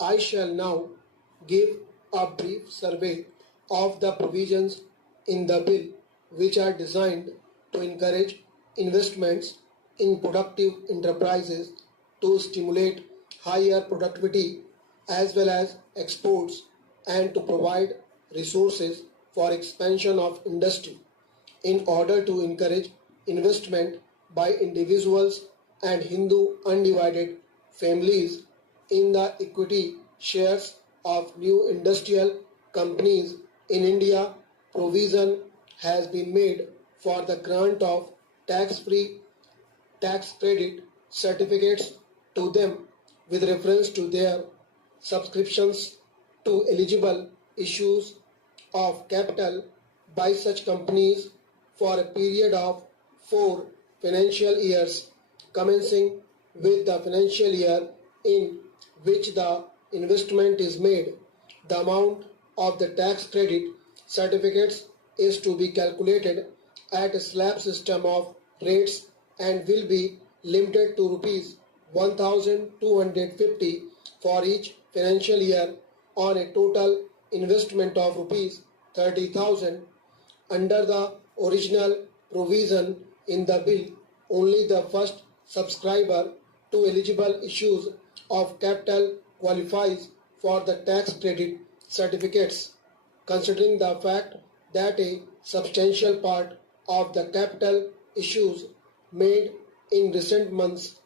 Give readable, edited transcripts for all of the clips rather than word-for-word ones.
I shall now give a brief survey of the provisions in the bill which are designed to encourage investments in productive enterprises to stimulate higher productivity as well as exports and to provide resources for expansion of industry in order to encourage investment by individuals and Hindu undivided families in the equity shares of new industrial companies in India. Provision has been made for the grant of tax-free tax credit certificates to them with reference to their subscriptions to eligible issues of capital by such companies for a period of 4 financial years commencing with the financial year in which the investment is made. The amount of the tax credit certificates is to be calculated at a slab system of rates and will be limited to rupees 1250 for each financial year on a total investment of rupees 30,000. Under the original provision in the bill, only the first subscriber to eligible issues of capital qualifies for the tax credit certificates. Considering the fact that a substantial part of the capital issues made in recent months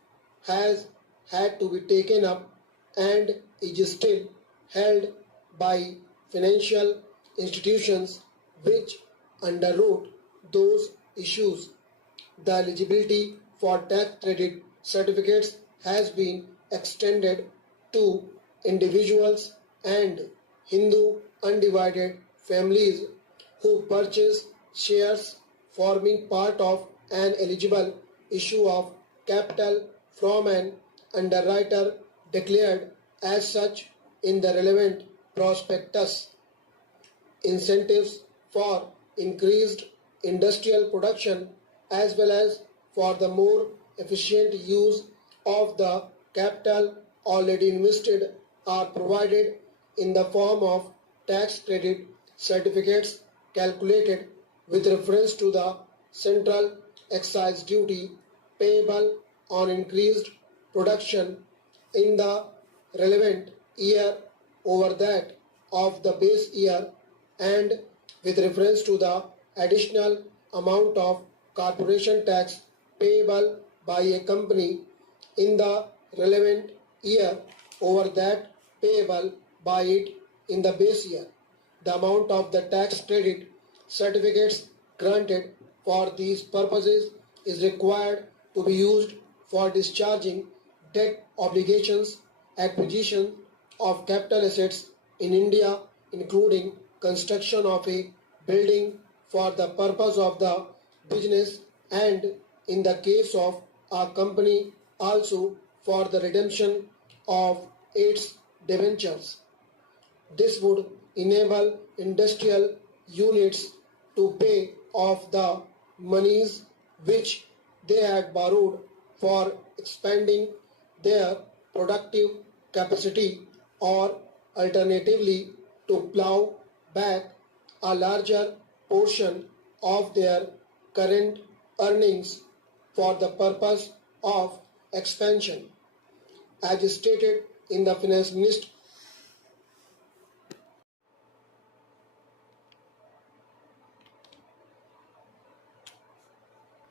has had to be taken up and is still held by financial institutions which underwrote those issues. The eligibility for tax credit certificates has been extended to individuals and Hindu undivided families who purchase shares forming part of an eligible issue of capital from an underwriter declared as such in the relevant prospectus. Incentives for increased industrial production as well as for the more efficient use of the capital already invested are provided in the form of tax credit certificates calculated with reference to the central excise duty payable on increased production in the relevant year over that of the base year and with reference to the additional amount of corporation tax payable by a company in the relevant year over that payable by it in the base year. The amount of the tax credit certificates granted for these purposes is required to be used for discharging debt obligations, acquisition of capital assets in India, including construction of a building for the purpose of the business, and in the case of a company also for the redemption of its debentures. This would enable industrial units to pay off the monies which they had borrowed for expanding their productive capacity, or alternatively to plow back a larger portion of their current earnings for the purpose of expansion. As stated in the Finance